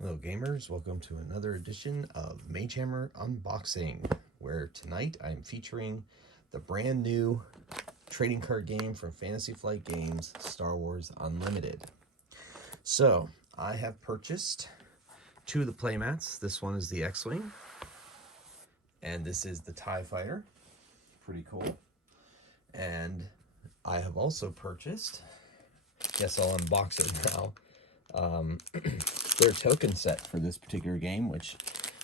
Hello gamers, welcome to another edition of Magehammer Unboxing, where tonight I'm featuring the brand new trading card game from Fantasy Flight Games, Star Wars Unlimited. So, I have purchased two of the playmats. This one is the X-Wing, and this is the TIE Fighter. Pretty cool. And I have also purchased, guess I'll unbox it now, their token set for this particular game, which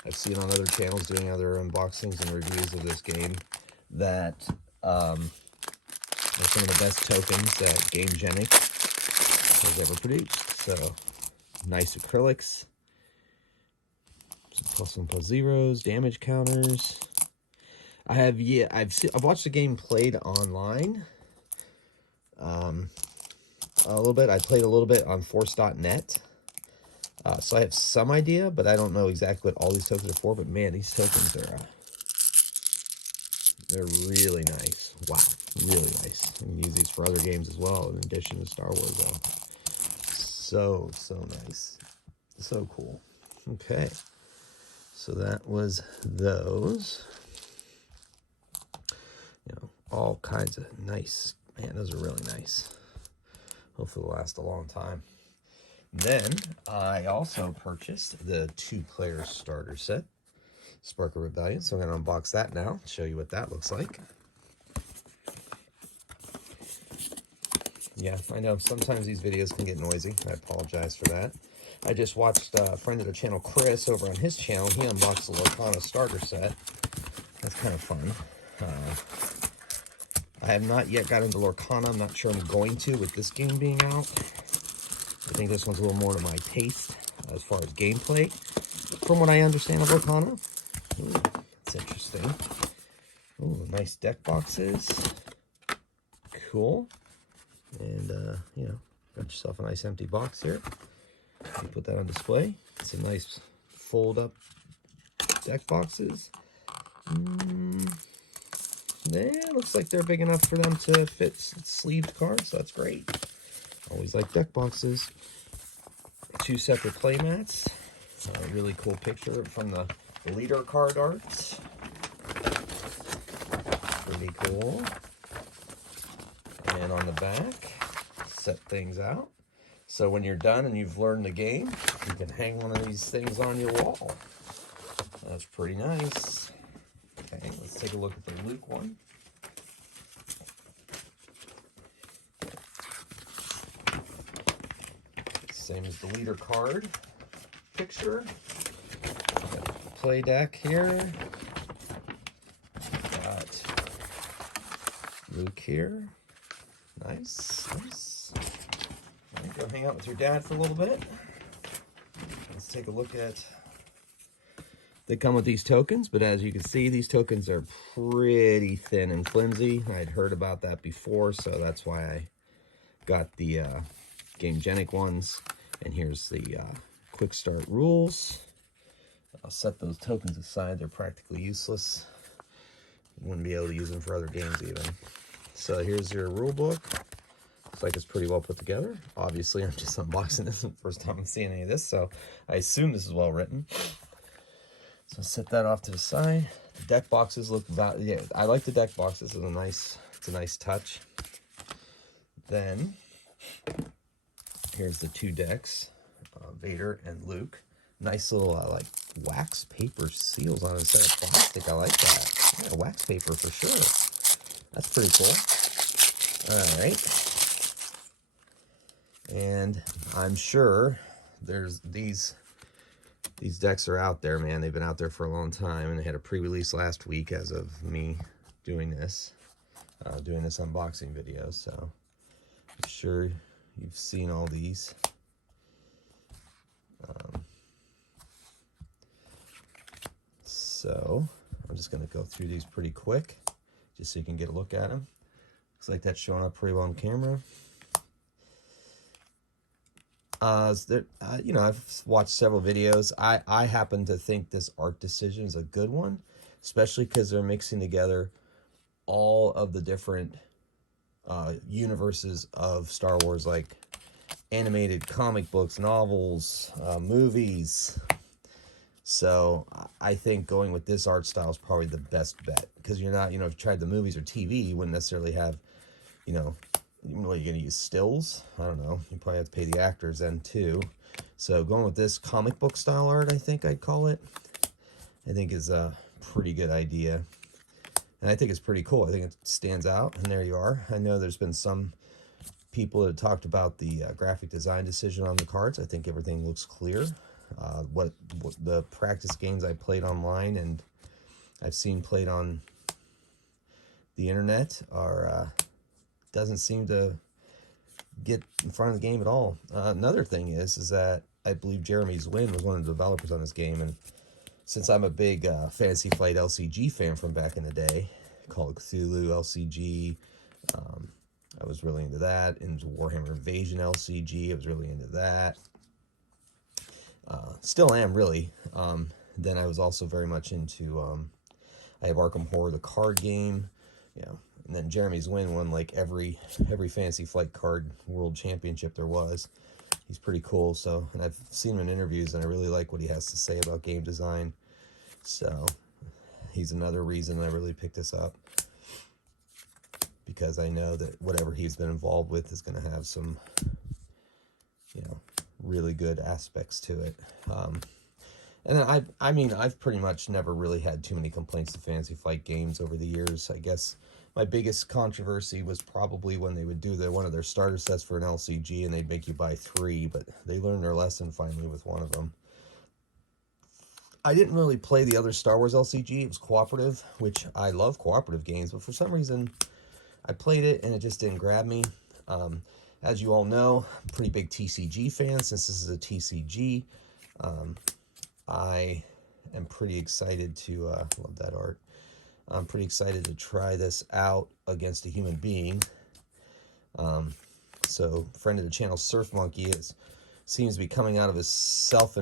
I've seen on other channels doing other unboxings and reviews of this game, that are some of the best tokens that GameGenic has ever produced. So, nice acrylics, some plus one plus zeros, damage counters. I've watched the game played online a little bit. I played a little bit on force.net. So I have some idea, but I don't know exactly what all these tokens are for. But man, these tokens are, they're really nice. Wow, really nice. You can use these for other games as well, in addition to Star Wars, though. So nice. So cool. Okay. So that was those. You know, all kinds of nice. Man, those are really nice. Hopefully they'll last a long time. Then I also purchased the 2-player starter set, Spark of Rebellion. So I'm going to unbox that now, show you what that looks like. Yeah, I know sometimes these videos can get noisy. I apologize for that. I just watched a friend of the channel, Chris, over on his channel. He unboxed the Lorcana starter set. That's kind of fun. I have not yet got into Lorcana. I'm not sure I'm going to with this game being out. I think this one's a little more to my taste as far as gameplay, from what I understand of Lorcana. Ooh, that's interesting. Ooh, nice deck boxes. Cool. And, you know, got yourself a nice empty box here. You put that on display. Some nice fold-up deck boxes. Yeah, looks like they're big enough for them to fit sleeved cards, so that's great. Always like deck boxes. 2 separate playmats. A really cool picture from the leader card arts. Pretty cool. And on the back, set things out. So when you're done and you've learned the game, you can hang one of these things on your wall. That's pretty nice. Okay, let's take a look at the Luke one. Same as the leader card picture. Play deck here. Got Luke here. Nice, nice. Right, go hang out with your dad for a little bit. Let's take a look at. They come with these tokens, but as you can see, these tokens are pretty thin and flimsy. I'd heard about that before, so that's why I got the GameGenic ones. And here's the quick start rules. I'll set those tokens aside. They're practically useless. You wouldn't be able to use them for other games even. So here's your rule book. Looks like it's pretty well put together. Obviously, I'm just unboxing this. It's the first time I'm seeing any of this, so I assume this is well written. So set that off to the side. The deck boxes look yeah, I like the deck boxes. It's a nice touch. Then here's the 2 decks, Vader and Luke. Nice little like wax paper seals on it instead of plastic. I like that. Yeah, wax paper for sure. That's pretty cool. All right. And I'm sure there's these decks are out there, man. They've been out there for a long time, and they had a pre-release last week as of me doing this unboxing video. So I'm sure you've seen all these. So I'm just going to go through these pretty quick, just so you can get a look at them. Looks like that's showing up pretty well on camera. You know, I've watched several videos. I happen to think this art decision is a good one, especially because they're mixing together all of the different universes of Star Wars, like animated comic books, novels, movies. So I think going with this art style is probably the best bet, because you're not, if you tried the movies or TV, you wouldn't necessarily have, what, you're going to use stills? I don't know. You probably have to pay the actors then too. So going with this comic book style art, I think I'd call it, I think is a pretty good idea. And I think it's pretty cool. I think it stands out, and there you are. I know there's been some people that have talked about the graphic design decision on the cards. I think everything looks clear. What the practice games I played online and I've seen played on the internet are doesn't seem to get in front of the game at all. Another thing is that I believe Jeremy Zwin was one of the developers on this game, and since I'm a big Fantasy Flight LCG fan from back in the day, Call of Cthulhu LCG, I was really into that. Into Warhammer Invasion LCG, I was really into that. Still am, really. Then I was also very much into, I have Arkham Horror, the card game, and then Jeremy Zwin won like every Fantasy Flight card world championship there was. He's pretty cool. So, and I've seen him in interviews, and I really like what he has to say about game design. So he's another reason I really picked this up, because I know that whatever he's been involved with is going to have some, really good aspects to it. And I've pretty much never really had too many complaints to Fantasy Flight games over the years. I guess my biggest controversy was probably when they would do one of their starter sets for an LCG, and they'd make you buy 3, but they learned their lesson finally with one of them. I didn't really play the other Star Wars LCG. It was cooperative, which I love cooperative games, but for some reason I played it and it just didn't grab me. As you all know, I'm a pretty big TCG fan. Since this is a TCG, I am pretty excited to, love that art. I'm pretty excited to try this out against a human being. So, friend of the channel, Surf Monkey, seems to be coming out of his self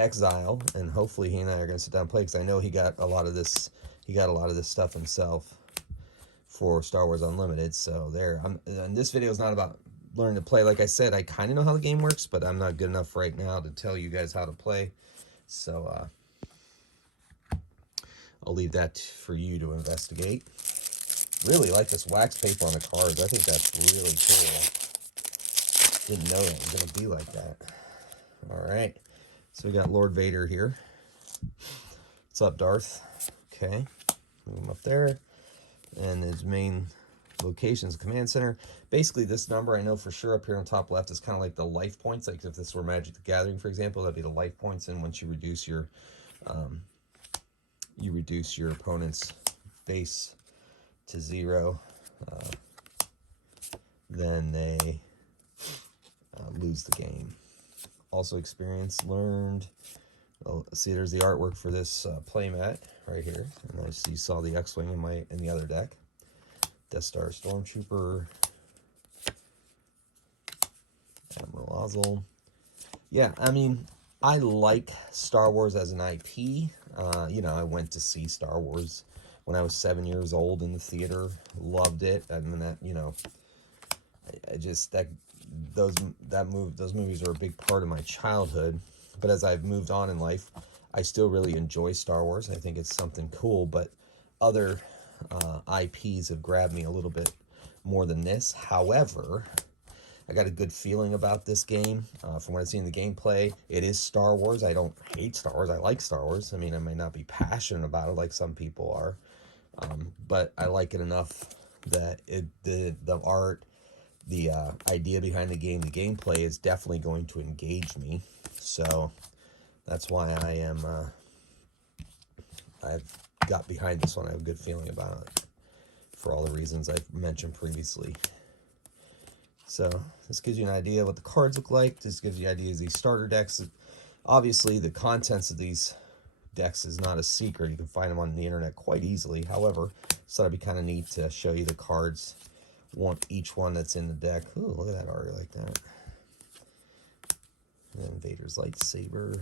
exile, and hopefully he and I are going to sit down and play, because I know he got a lot of this stuff himself for Star Wars Unlimited. So there, and this video is not about learning to play. Like I said, I kind of know how the game works, but I'm not good enough right now to tell you guys how to play. So I'll leave that for you to investigate. Really like this wax paper on the cards. I think that's really cool. Didn't know it was going to be like that. All right, so we got Lord Vader here. What's up, Darth? Okay, move him up there. And his main location is command center. Basically, this number I know for sure up here on the top left is kind of like the life points. Like if this were Magic the Gathering, for example, that'd be the life points. And once you reduce your opponent's base to 0, then they lose the game. Also experience learned. Oh, see, there's the artwork for this playmat right here, and I see saw the X-wing in the other deck. Death Star Stormtrooper, Admiral Ozzel. Yeah, I mean, I like Star Wars as an IP. I went to see Star Wars when I was 7 years old in the theater. Loved it. I mean, those movies are a big part of my childhood. But as I've moved on in life, I still really enjoy Star Wars. I think it's something cool, but other IPs have grabbed me a little bit more than this. However, I got a good feeling about this game. From what I've seen in the gameplay, it is Star Wars. I don't hate Star Wars. I like Star Wars. I mean, I may not be passionate about it like some people are, but I like it enough that the art, the idea behind the game, the gameplay is definitely going to engage me. So that's why I've got behind this one. I have a good feeling about it for all the reasons I've mentioned previously. So this gives you an idea of what the cards look like. This gives you an idea of these starter decks. Obviously, the contents of these decks is not a secret. You can find them on the internet quite easily. However, I thought it'd be kind of neat to show you the cards, each one that's in the deck. Ooh, look at that art like that. And then Vader's lightsaber.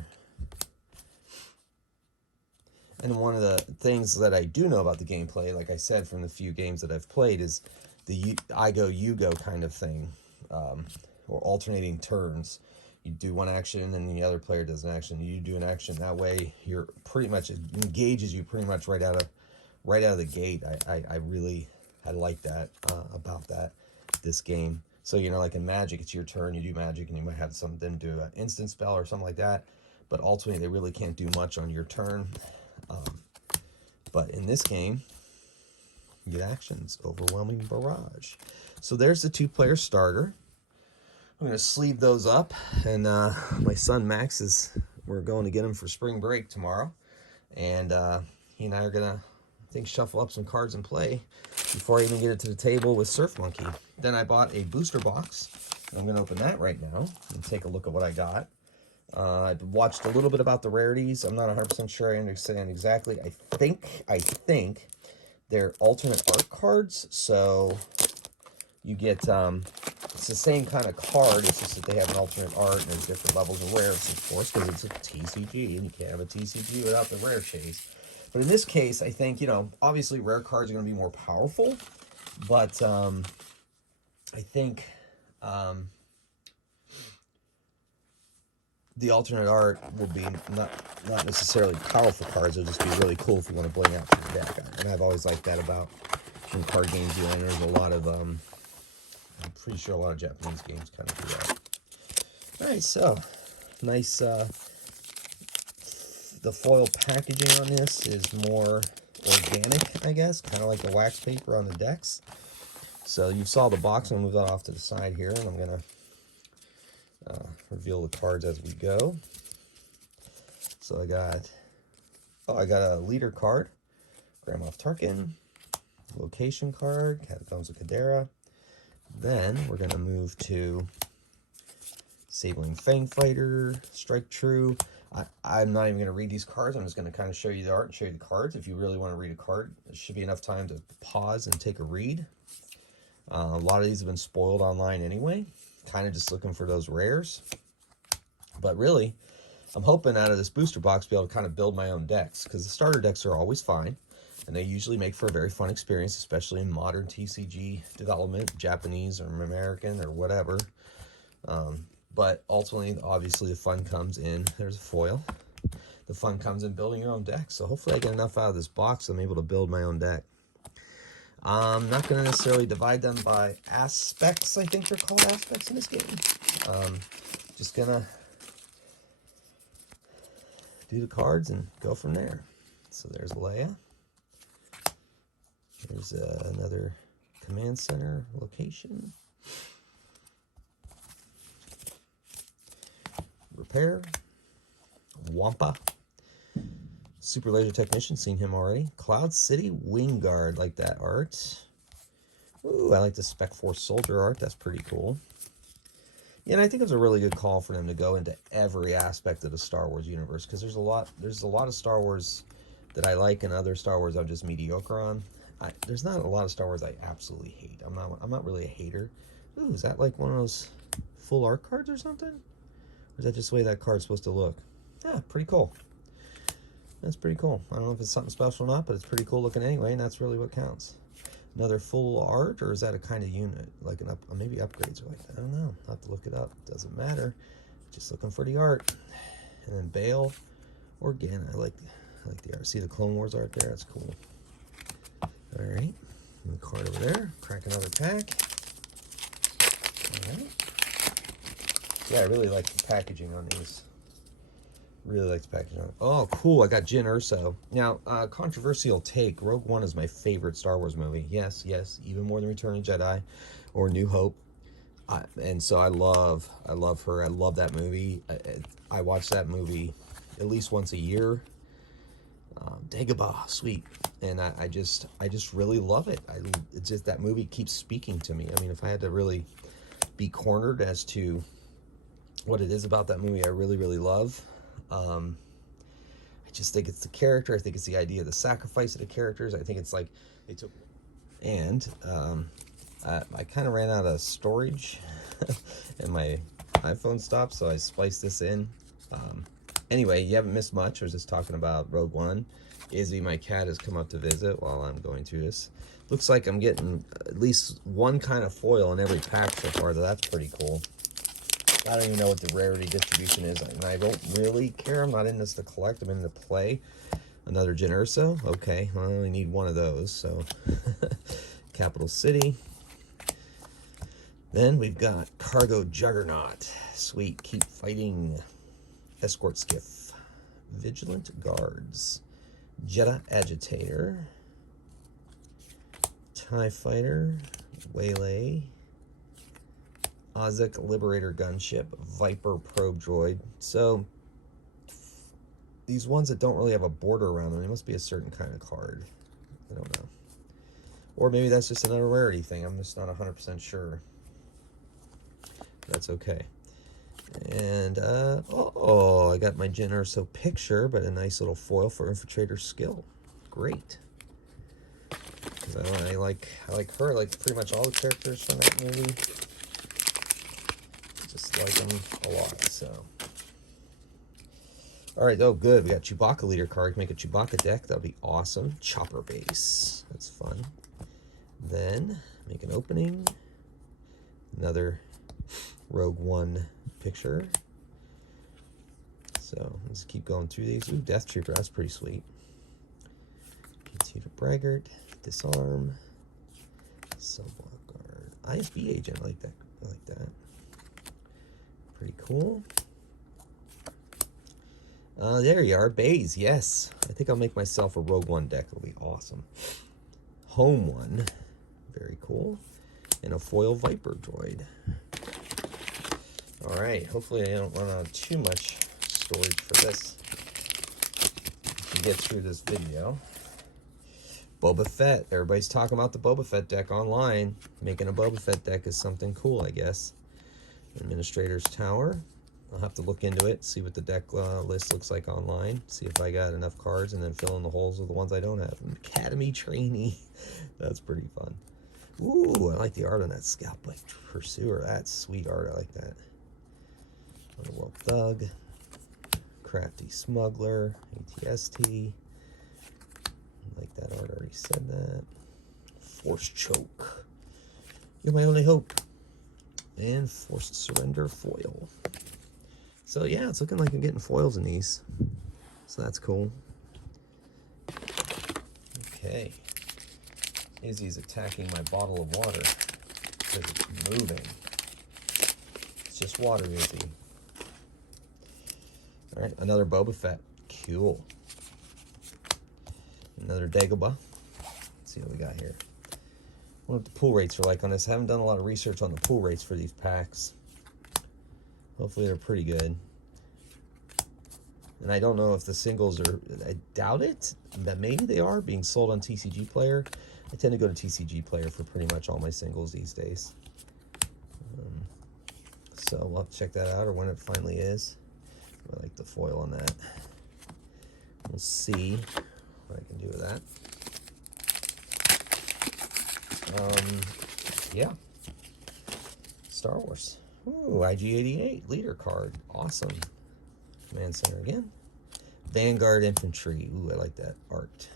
And one of the things that I do know about the gameplay, like I said, from the few games that I've played, is the I go, you go kind of thing, or alternating turns. You do one action, and then the other player does an action. You do an action. That way, you're pretty much, it engages you pretty much right out of the gate. I like that about this game. So, you know, like in Magic, it's your turn, you do Magic, and you might have something do an instant spell or something like that. But ultimately, they really can't do much on your turn. But in this game, you get actions, overwhelming barrage. So there's the 2-player starter. I'm going to sleeve those up, and my son Max we're going to get him for spring break tomorrow. And he and I are going to, I think, shuffle up some cards and play before I even get it to the table with Surf Monkey. Then I bought a booster box, and I'm going to open that right now and take a look at what I got. I watched a little bit about the rarities. I'm not 100% sure I understand exactly. I think they're alternate art cards, so you get, it's the same kind of card, it's just that they have an alternate art, and there's different levels of rares, of course, because it's a TCG, and you can't have a TCG without the rare shades. But in this case, I think, you know, obviously rare cards are going to be more powerful, but I think the alternate art will be not necessarily powerful cards. It'll just be really cool if you want to bling out your deck. And I've always liked that about in card games. You know, there's a lot of I'm pretty sure a lot of Japanese games kind of do that. All right, so nice. The foil packaging on this is more organic, I guess, kind of like the wax paper on the decks. So you saw the box. I'll move that off to the side here, and I'm gonna reveal the cards as we go. So I got a leader card, Grand Moff Tarkin, location card, Catacombs of Cadera. Then we're gonna move to Sabling Fang Fighter, Strike True. I'm not even gonna read these cards. I'm just gonna kind of show you the art and show you the cards. If you really want to read a card, there should be enough time to pause and take a read. A lot of these have been spoiled online anyway. Kind of just looking for those rares. But really, I'm hoping out of this booster box to be able to kind of build my own decks, because the starter decks are always fine, and they usually make for a very fun experience, especially in modern TCG development, Japanese or American or whatever. But ultimately, obviously, the fun comes in, there's a foil, the fun comes in building your own deck. So hopefully I get enough out of this box, I'm able to build my own deck. I'm not going to necessarily divide them by aspects. I think they're called aspects in this game. Just going to do the cards and go from there. So there's Leia. There's another command center location. Repair. Wampa. Super Laser Technician, seen him already. Cloud City Wingguard, like that art. Ooh, I like the Spec Force Soldier art. That's pretty cool. Yeah, and I think it's a really good call for them to go into every aspect of the Star Wars universe, because there's a lot of Star Wars that I like, and other Star Wars I'm just mediocre on. There's not a lot of Star Wars I absolutely hate. I'm not really a hater. Ooh, is that like one of those full art cards or something? Or is that just the way that card's supposed to look? Yeah, pretty cool. That's pretty cool. I don't know if it's something special or not, but it's pretty cool looking anyway, and that's really what counts. Another full art, or is that a kind of unit? Like maybe upgrades are like that. I don't know. I'll have to look it up. Doesn't matter. Just looking for the art. And then Bail Organa. I like the art. See the Clone Wars art there? That's cool. Alright. And the card over there. Crack another pack. Alright. Yeah, I really like the packaging on these. Really like the packaging on it. Oh, cool. I got Jyn Erso. Now, controversial take. Rogue One is my favorite Star Wars movie. Yes, even more than Return of the Jedi or New Hope. And so I love her. I love that movie. I watch that movie at least once a year. Dagobah, sweet. And I just really love it. It's just that movie keeps speaking to me. I mean, if I had to really be cornered as to what it is about that movie I really, really love, I just think it's the character. I think it's the idea of the sacrifice of the characters. I think it's like they took, and I kind of ran out of storage and my iPhone stopped, so I spliced this in. Anyway, you haven't missed much. I was just talking about Rogue One. Izzy, my cat, has come up to visit while I'm going through this. Looks like I'm getting at least one kind of foil in every pack so far, so that's pretty cool. I don't even know what the rarity distribution is, and I don't really care. I'm not in this to collect. I'm in to play. Another Jyn Erso. Okay, I only need one of those, so Capital City. Then we've got Cargo Juggernaut. Sweet, keep fighting. Escort Skiff. Vigilant Guards. Jeddah Agitator. TIE Fighter. Waylay. Ozek Liberator Gunship. Viper Probe Droid. So, these ones that don't really have a border around them, they must be a certain kind of card. I don't know. Or maybe that's just another rarity thing. I'm just not 100% sure. That's okay. And, oh, I got my Jyn Erso picture, but a nice little foil for Infiltrator Skill. Great. Because I like her. I like pretty much all the characters from that movie. Just like them a lot, so. Alright, oh, good. We got Chewbacca leader card. Make a Chewbacca deck. That'll be awesome. Chopper base. That's fun. Then, make an opening. Another Rogue One picture. So let's keep going through these. Ooh, Death Trooper, that's pretty sweet. Continue to Braggart, Disarm, Subblock Guard, ISB Agent. I like that. I like that. Pretty cool. There you are, Baze. Yes, I think I'll make myself a Rogue One deck. It'll be awesome. Home One, very cool, and a foil Viper droid. All right, hopefully I don't run out of too much storage for this to get through this video. Boba Fett. Everybody's talking about the Boba Fett deck online. Making a Boba Fett deck is something cool, I guess. Administrator's Tower. I'll have to look into it, see what the deck list looks like online, see if I got enough cards, and then fill in the holes with the ones I don't have. Academy Trainee. That's pretty fun. Ooh, I like the art on that Scout Blade Pursuer. That's sweet art. I like that. Underworld Thug, Crafty Smuggler, ATST. I like that art, already said that. Force Choke. You're my only hope. And Forced Surrender foil. So yeah, it's looking like I'm getting foils in these. So that's cool. Okay. Izzy's attacking my bottle of water because it's moving. It's just water, Izzy. All right, another Boba Fett. Cool. Another Dagobah. Let's see what we got here. I wonder what the pull rates are like on this. I haven't done a lot of research on the pull rates for these packs. Hopefully they're pretty good. And I don't know if the singles are, I doubt it, that maybe they are being sold on TCG Player. I tend to go to TCG Player for pretty much all my singles these days. So we'll have to check that out, or when it finally is. I like the foil on that. We'll see what I can do with that. Yeah. Star Wars. Ooh, IG-88 leader card. Awesome. Command Center again. Vanguard Infantry. Ooh, I like that art.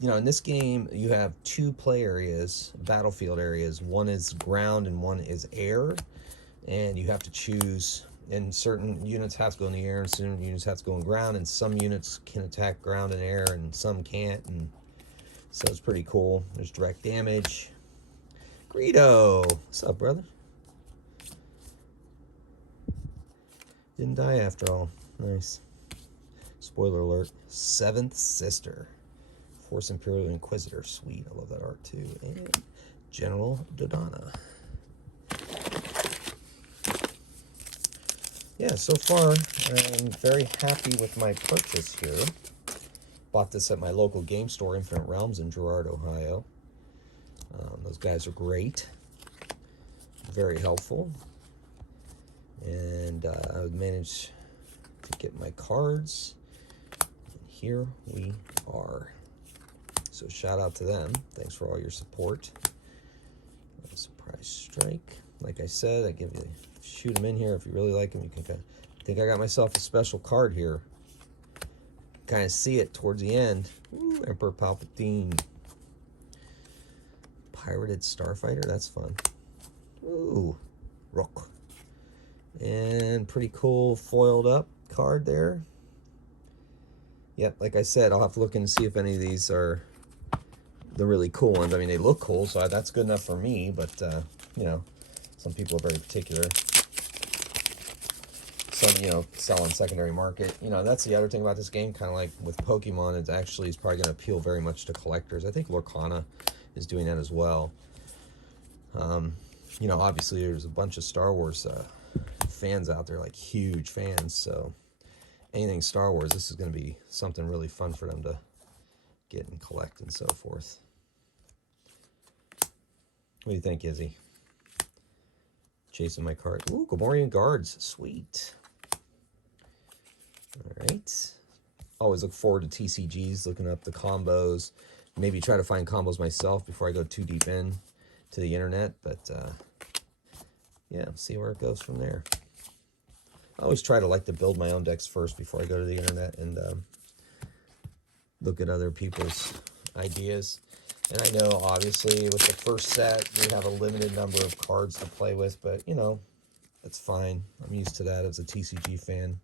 You know, in this game, you have two play areas, battlefield areas. One is ground and one is air. And you have to choose, and certain units have to go in the air and certain units have to go in ground, and some units can attack ground and air and some can't. And so it's pretty cool. There's direct damage. Greedo. What's up, brother? Didn't die after all. Nice. Spoiler alert. Seventh Sister. Force Imperial Inquisitor. Sweet. I love that art too. And General Dodonna. Yeah, so far I'm very happy with my purchase here. Bought this at my local game store, Infinite Realms in Girard, Ohio. Those guys are great. Very helpful. And I managed to get my cards. And here we are. So shout out to them. Thanks for all your support. Surprise strike. Like I said, I give you, shoot them in here. If you really like them, you can kind of think I got myself a special card here. Kind of see it towards the end. Ooh, Emperor Palpatine. Pirated Starfighter, that's fun. Ooh, Rook. And pretty cool foiled up card there. Yep, like I said, I'll have to look in and see if any of these are the really cool ones. I mean, they look cool, so that's good enough for me, but, you know, some people are very particular. Some, you know, sell on secondary market. You know, that's the other thing about this game, kind of like with Pokemon, it actually is probably going to appeal very much to collectors. I think Lorcana is doing that as well. You know, obviously there's a bunch of Star Wars fans out there, like huge fans, so anything Star Wars, this is going to be something really fun for them to get and collect and so forth. What do you think, Izzy? Chasing my card. Ooh, Gamorrean Guards. Sweet. All right. Always look forward to TCGs, looking up the combos. Maybe try to find combos myself before I go too deep in to the internet. But, yeah, see where it goes from there. I always try to build my own decks first before I go to the internet and look at other people's ideas. And I know, obviously, with the first set, we have a limited number of cards to play with, but, you know, that's fine. I'm used to that as a TCG fan.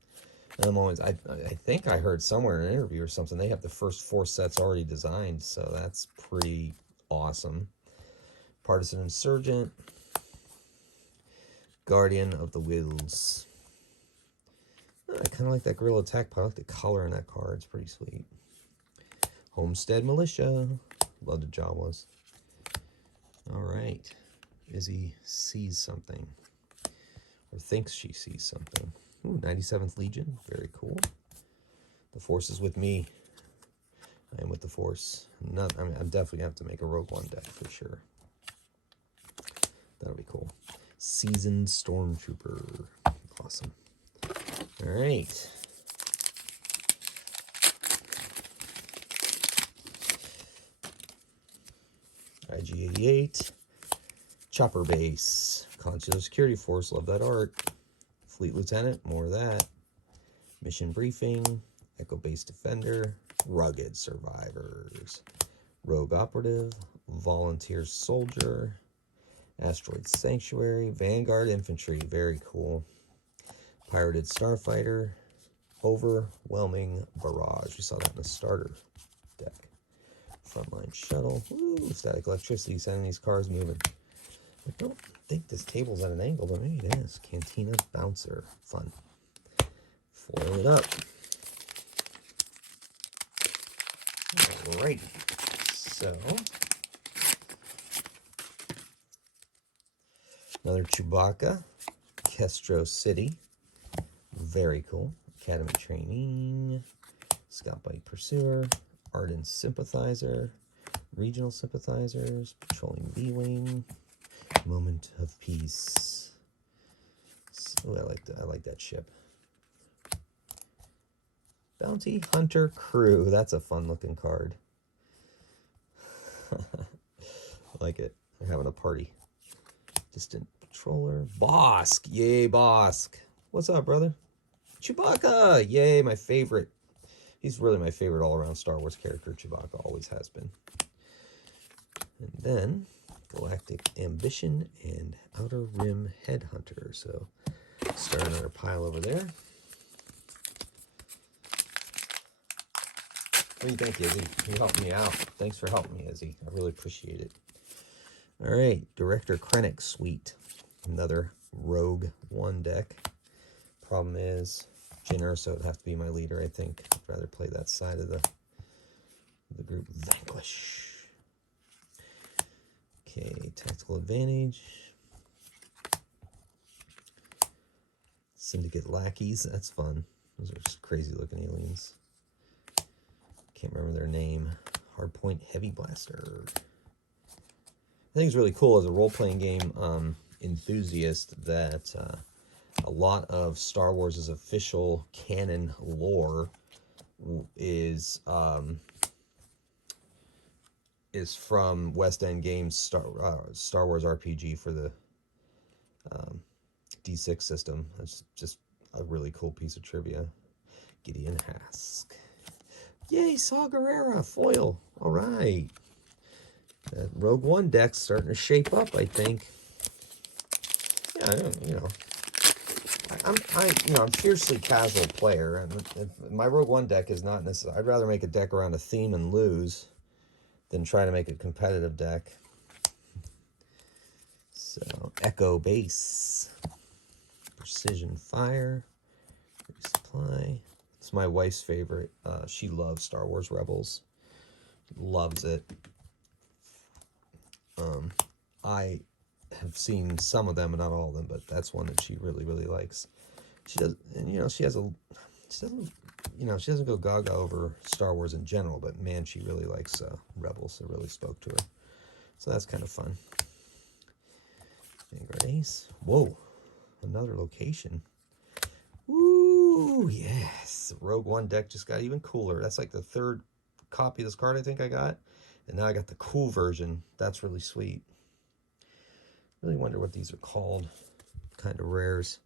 And I'm always, I think I heard somewhere in an interview or something, they have the first 4 sets already designed, so that's pretty awesome. Partisan Insurgent. Guardian of the Wills. I kind of like that Guerrilla Attack, but I like the color in that card. It's pretty sweet. Homestead Militia. Love the Jawas. All right. Izzy sees something. Or thinks she sees something. Ooh, 97th Legion. Very cool. The Force is with me. I am with the Force. I mean, I'm definitely going to have to make a Rogue One deck for sure. That'll be cool. Seasoned Stormtrooper. Awesome. All right. IG-88, Chopper Base, Consular Security Force, love that art. Fleet Lieutenant, more of that. Mission Briefing, Echo Base Defender, Rugged Survivors, Rogue Operative, Volunteer Soldier, Asteroid Sanctuary, Vanguard Infantry, very cool. Pirated Starfighter, Overwhelming Barrage, we saw that in the starter deck. Frontline Shuttle. Ooh, static electricity sending these cars moving. I don't think this table's at an angle, but maybe it is. Cantina Bouncer. Fun. Foil it up. Alrighty. So, another Chewbacca. Kestro City. Very cool. Academy Training. Scout Bike Pursuer. Ardent Sympathizer, Regional Sympathizers, Patrolling B-Wing, Moment of Peace. Oh, I like that ship. Bounty Hunter Crew. That's a fun-looking card. I like it. They're having a party. Distant Patroller. Bosk. Yay, Bosk. What's up, brother? Chewbacca. Yay, my favorite. He's really my favorite all-around Star Wars character. Chewbacca always has been. And then Galactic Ambition and Outer Rim Headhunter. So start another pile over there. What do you think, Izzy? You helped me out. Thanks for helping me, Izzy. I really appreciate it. All right, Director Krennic Suite. Another Rogue One deck. Problem is, Jyn Erso would have to be my leader, I think. I'd rather play that side of the group. Vanquish. Okay, Tactical Advantage. Syndicate Lackeys, that's fun. Those are just crazy looking aliens. Can't remember their name. Hardpoint Heavy Blaster. I think it's really cool as a role-playing game enthusiast that a lot of Star Wars' official canon lore is from West End Games Star Wars RPG for the D6 system. It's just a really cool piece of trivia. Gideon Hask. Yay, Saw Gerrera, foil. All right. That Rogue One deck's starting to shape up, I think. Yeah, I'm a fiercely casual player, and my Rogue One deck is not necessarily. I'd rather make a deck around a theme and lose than try to make a competitive deck. So Echo Base, Precision Fire, Resupply. It's my wife's favorite. She loves Star Wars Rebels, loves it. I have seen some of them, but not all of them. But that's one that she really, really likes. She does, and she doesn't go gaga over Star Wars in general. But man, she really likes Rebels. It really spoke to her. So that's kind of fun. Ace. Whoa, another location. Ooh, yes. The Rogue One deck just got even cooler. That's like the third copy of this card I think I got. And now I got the cool version. That's really sweet. Really wonder what these are called. Kind of rares.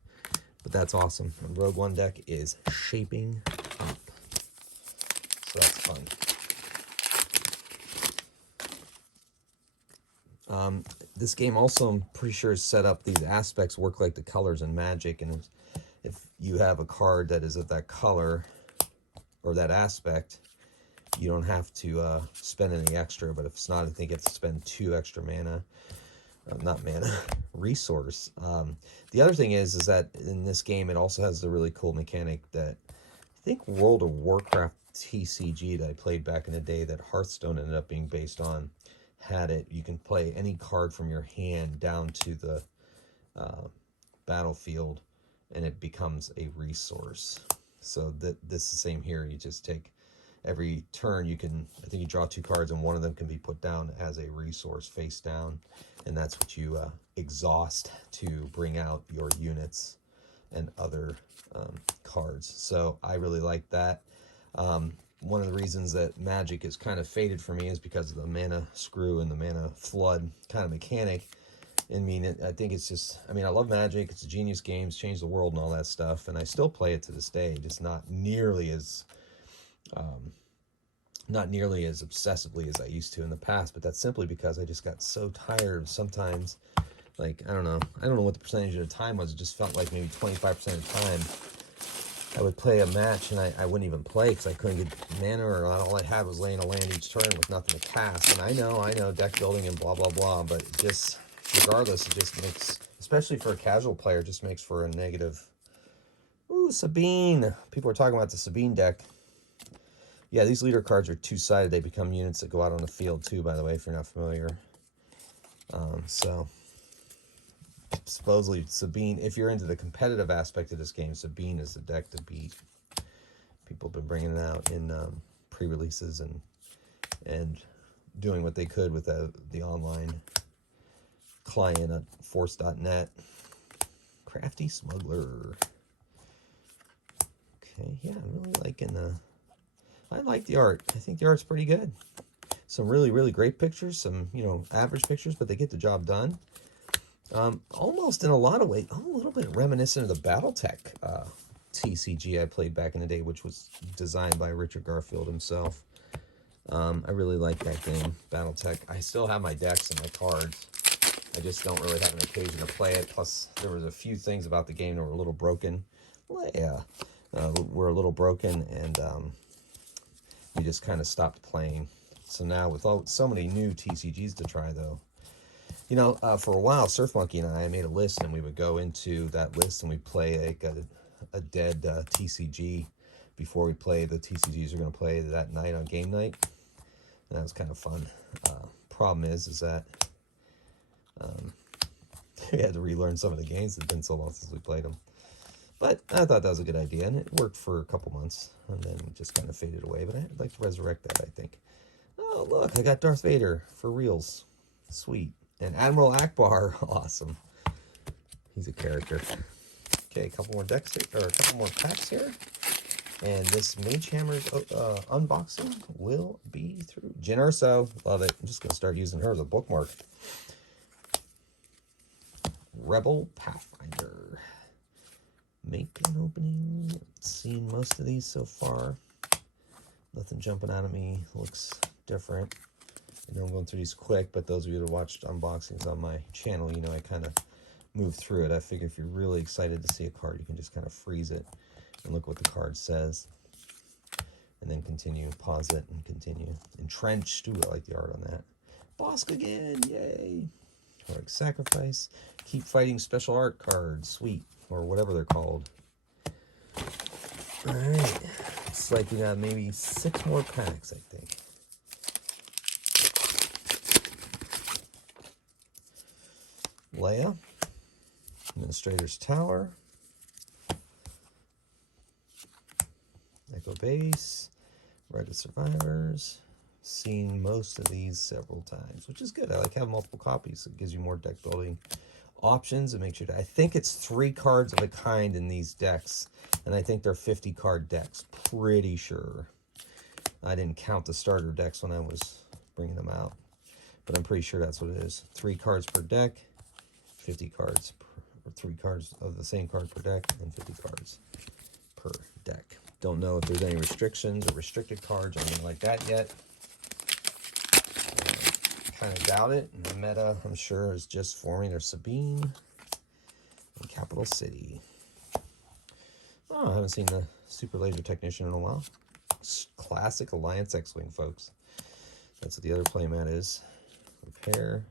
But that's awesome. The Rogue One deck is shaping up. So that's fun. This game also, I'm pretty sure, is set up. These aspects work like the colors in Magic. And if you have a card that is of that color or that aspect, you don't have to spend any extra. But if it's not, I think you have to spend 2 extra mana. Not mana, resource. The other thing is that in this game, it also has the really cool mechanic that I think World of Warcraft TCG that I played back in the day that Hearthstone ended up being based on had it. You can play any card from your hand down to the battlefield, and it becomes a resource. So this is the same here. You just take every turn, I think you draw 2 cards, and one of them can be put down as a resource face down, and that's what you exhaust to bring out your units and other cards. So I really like that. One of the reasons that Magic is kind of faded for me is because of the mana screw and the mana flood kind of mechanic. I think it's just, I love Magic. It's a genius game. It's changed the world and all that stuff, and I still play it to this day, just not nearly as obsessively as I used to in the past. But that's simply because I just got so tired sometimes. Like, I don't know what the percentage of the time was. It just felt like maybe 25% of the time I would play a match and I wouldn't even play because I couldn't get mana, or all I had was laying a land each turn with nothing to cast. And I know deck building and blah blah blah, but it just, regardless, it just makes, especially for a casual player, just makes for a negative. Ooh, Sabine. People are talking about the Sabine deck. Yeah, these leader cards are 2-sided. They become units that go out on the field too, by the way, if you're not familiar. So supposedly Sabine, if you're into the competitive aspect of this game, Sabine is the deck to beat. People have been bringing it out in pre-releases and doing what they could with the online client at force.net. Crafty Smuggler. Okay, yeah, I'm really liking I like the art. I think the art's pretty good. Some really, really great pictures, some, average pictures, but they get the job done. Almost in a lot of ways, a little bit reminiscent of the Battletech TCG I played back in the day, which was designed by Richard Garfield himself. I really like that game, Battletech. I still have my decks and my cards. I just don't really have an occasion to play it. Plus, there was a few things about the game that were a little broken. Well, yeah, were a little broken, and we just kind of stopped playing. So now with so many new TCGs to try, though, for a while, Surf Monkey and I made a list, and we would go into that list and we'd play a dead TCG before we play the TCGs we're going to play that night on game night. And that was kind of fun. Problem is that we had to relearn some of the games. It's been so long since we played them. But I thought that was a good idea, and it worked for a couple months, and then it just kind of faded away. But I'd like to resurrect that, I think. Oh, look, I got Darth Vader for reals. Sweet. And Admiral Akbar, awesome. He's a character. Okay, a couple more decks here, or a couple more packs here. And this Magehammer's unboxing will be through. Jyn Erso, love it. I'm just going to start using her as a bookmark. Rebel Pathfinder. make an opening. Seen most of these so far. Nothing jumping out at me. Looks different. I know I'm going through these quick, but those of you that watched unboxings on my channel, you know I kind of move through it. I figure if you're really excited to see a card, you can just kind of freeze it and look what the card says. And then continue, pause it, and continue. Entrenched, ooh, I like the art on that. Bosk again, yay! Heroic Sacrifice. Keep Fighting special art cards, sweet, or whatever they're called. Alright, it's like we got maybe 6 more packs, I think. Leia, Administrator's Tower, Echo Base, Red of Survivors. Seen most of these several times, which is good. I like having multiple copies. It gives you more deck building options and makes sure I think it's 3 cards of a kind in these decks, and I think they're 50 card decks. Pretty sure. I didn't count the starter decks when I was bringing them out, but I'm pretty sure that's what it is. 3 cards per deck, 50 cards, or 3 cards of the same card per deck, and 50 cards per deck. Don't know if there's any restrictions or restricted cards or anything like that yet. Kind of doubt it. And the meta, I'm sure, is just forming. There's Sabine and Capital City. Oh, I haven't seen the Super Laser Technician in a while. Classic Alliance X-Wing, folks. That's what the other playmat is. Repair,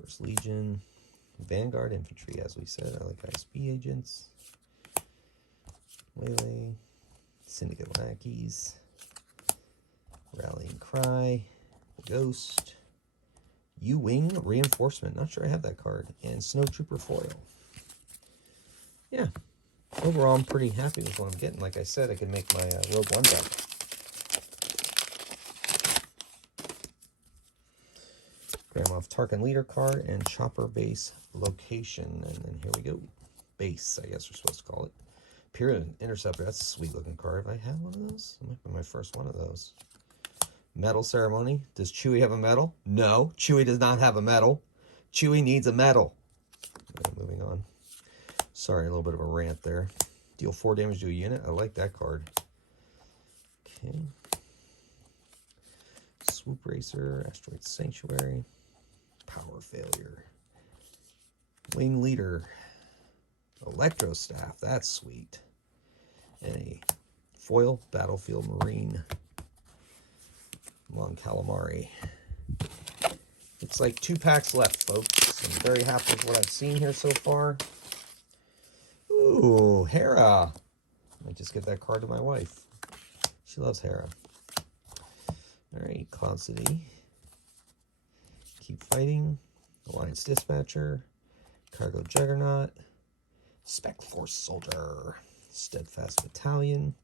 First Legion, Vanguard Infantry, as we said. I like ISB agents. Waylay, Syndicate Lackeys, Rallying Cry, Ghost, U-Wing Reinforcement. Not sure I have that card. And Snowtrooper Foil. Yeah. Overall, I'm pretty happy with what I'm getting. Like I said, I can make my Rogue One deck. Grand Moff Tarkin Leader card and Chopper Base Location. And then here we go. Base, I guess we're supposed to call it. Period Interceptor. That's a sweet looking card. Have I had one of those? It might be my first one of those. Medal Ceremony. Does Chewie have a medal? No, Chewie does not have a medal. Chewie needs a medal. Right, moving on. Sorry, a little bit of a rant there. Deal 4 damage to a unit. I like that card. Okay. Swoop Racer. Asteroid Sanctuary. Power Failure. Wing Leader. Electro Staff. That's sweet. And a foil Battlefield Marine. Mon Calamari. It's like 2 packs left, folks. I'm very happy with what I've seen here so far. Ooh, Hera. I might just get that card to my wife. She loves Hera. Alright, Cloud City. Keep Fighting. Alliance Dispatcher. Cargo Juggernaut. Spec Force Soldier. Steadfast Battalion.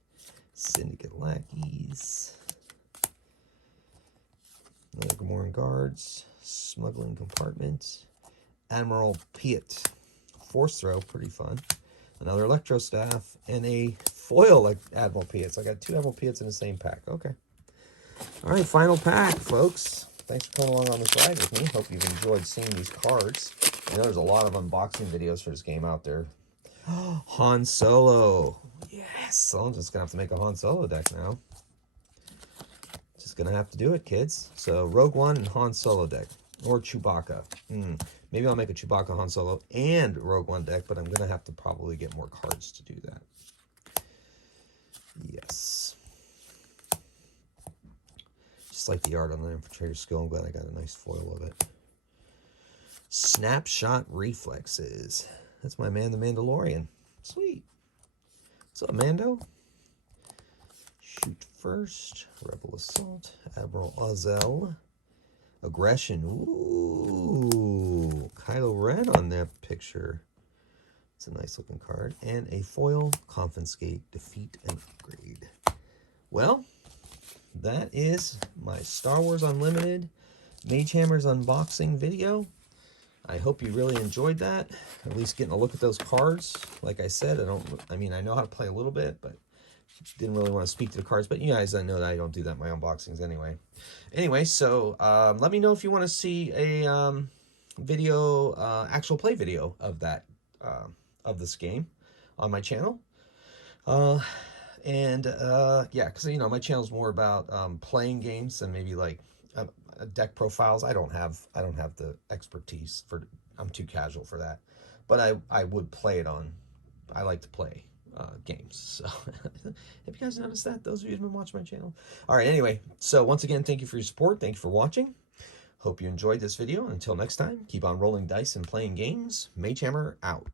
Syndicate Lackeys. Another Gamorrean Guards. Smuggling Compartment. Admiral Piet. Force Throw, pretty fun. Another Electro Staff. And a foil like Admiral Piet. So I got 2 Admiral Piets in the same pack. Okay. Alright, final pack, folks. Thanks for coming along on this ride with me. Hope you've enjoyed seeing these cards. I know there's a lot of unboxing videos for this game out there. Han Solo. Yes. So I'm just going to have to make a Han Solo deck now. Just going to have to do it, kids. So Rogue One and Han Solo deck. Or Chewbacca. Maybe I'll make a Chewbacca, Han Solo, and Rogue One deck, but I'm going to have to probably get more cards to do that. Yes. Just like the art on the Infiltrator Skill. I'm glad I got a nice foil of it. Snapshot Reflexes. That's my man, the Mandalorian. Sweet. What's up, Mando? Shoot First. Rebel Assault. Admiral Ozzel. Aggression. Ooh. Kylo Ren on that picture. It's a nice looking card. And a foil. Confiscate, Defeat, and Upgrade. Well, that is my Star Wars Unlimited Magehammer's unboxing video. I hope you really enjoyed that. At least getting a look at those cards. Like I said, I know how to play a little bit, but didn't really want to speak to the cards. But you guys, I know that I don't do that in my unboxings anyway. Anyway, so let me know if you want to see a video, actual play video of that, of this game. on my channel. Yeah, because you know my channel's more about playing games than maybe like deck profiles. I don't have the expertise for. I'm too casual for that, but I would play it on. I like to play games. So have you guys noticed that? Those of you who've been watching my channel. All right. Anyway, so once again, thank you for your support. Thank you for watching. Hope you enjoyed this video. Until next time, keep on rolling dice and playing games. Magehammer out.